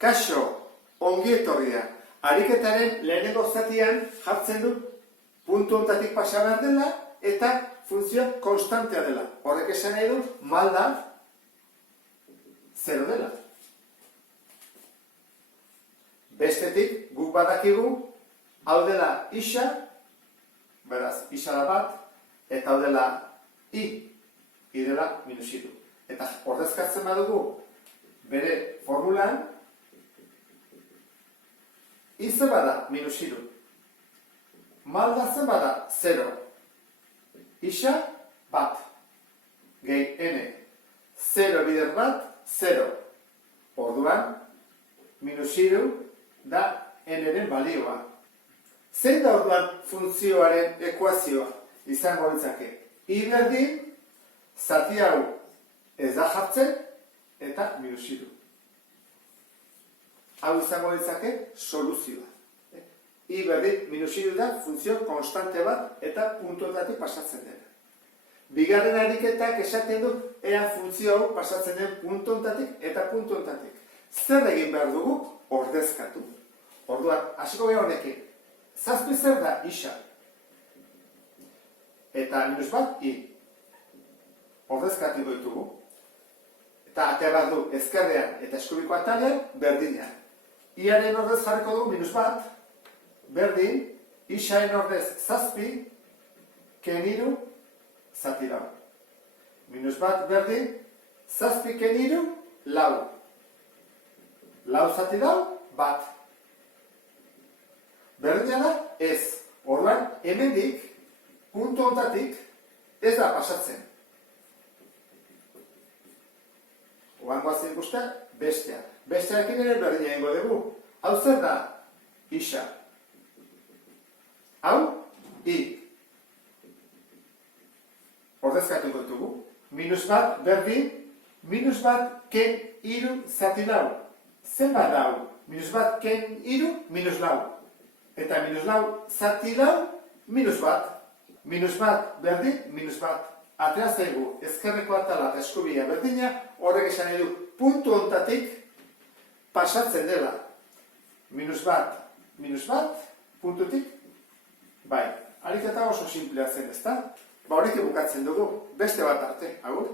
Kaixo, ongi etorria. Ariketaren lehenengo zatian jartzen du puntu honetatik pasa behar dela eta funtzio konstantea dela. Horrek esan nahi du malda 0 dela. Bestetik guk badakigu hau dela isa, beraz, isa da bat, eta hau dela i dela minus iru. Eta ordezkatzen badugu bere formulan, i ze bada minus iru. Malda zen bada 0. Isa bat. Gehi n. 0 bider bat, 0. Orduan, minus iru da n-ren balioa. Zein da orduan funtzioaren ekuazioa izango litzake? I berdin, zati hau ez da jartzen eta minus iru. Hau izango litzake soluzioa. I berdin minus iru da funtzio konstante bat eta puntuetatik pasatzen dena. Bigarren ariketak esaten du ea funtzio hau pasatzen den puntuetatik eta puntuetatik. Zer egin behar dugu? Ordezkatu. Orduan, hasiko gara honekin. Zazpi zer da isa. Eta minus bat i. Ordezkatu ditugu. Eta atea behar du ezkerrean eta eskubiko atalean berdinean. Iaren ordez jarriko dugu minus bat, berdin, isaen ordez zazpi, keniru, zati lau. Minus bat berdin, zazpi keniru, lau. Lau zati lau, bat. Berdina da, ez. Orduan, hemendik, puntu honetatik, ez da pasatzen. Oan guazen ikustea, bestea. Bestearekin ere berdina egingo dugu. Hau zer da? Isa. Hau, i. Ordezkatuko ditugu. Minus bat, berdin, minus bat, ken, iru, zati lau. Zen bat da hau? Minus bat, ken, iru, minus lau. Eta minus lau, zati lau, minus bat. Minus bat, berdin, minus bat. Atea zaigu, ezkerreko atala eta eskubia berdina, horrek esan edu, puntu honetatik pasatzen dela. Minus bat, puntutik, bai. Ariketa oso simplea zen, ezta? Ba horrek bukatzen dugu, beste bat arte, agur?